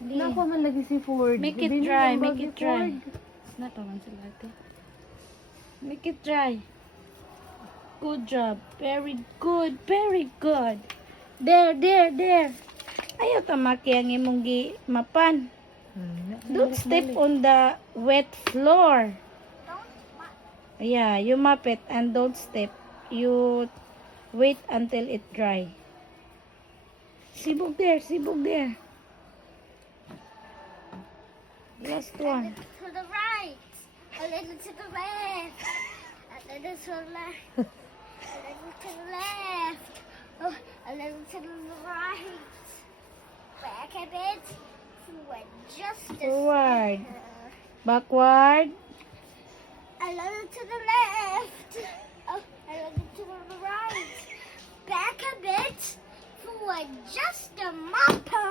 Nako man lagi si Ford. Make it Dili dry, lang make bagi it dry. Ford. Napaman sila ate. Make it dry. Good job. Very good. Very good. There, there, there. Ayaw tamaki ang imong mapan. Don't step on the wet floor. Yeah, you mop it and don't step. You wait until it dry. Sibog there, sibog there. Last one. To the right, a little to the left, a little to the left, a little to the left, oh, a little to the right. Back a bit, forward just a Forward. step. Backward. A little to the left, oh, a little to the right. Back a bit, forward just a mopper.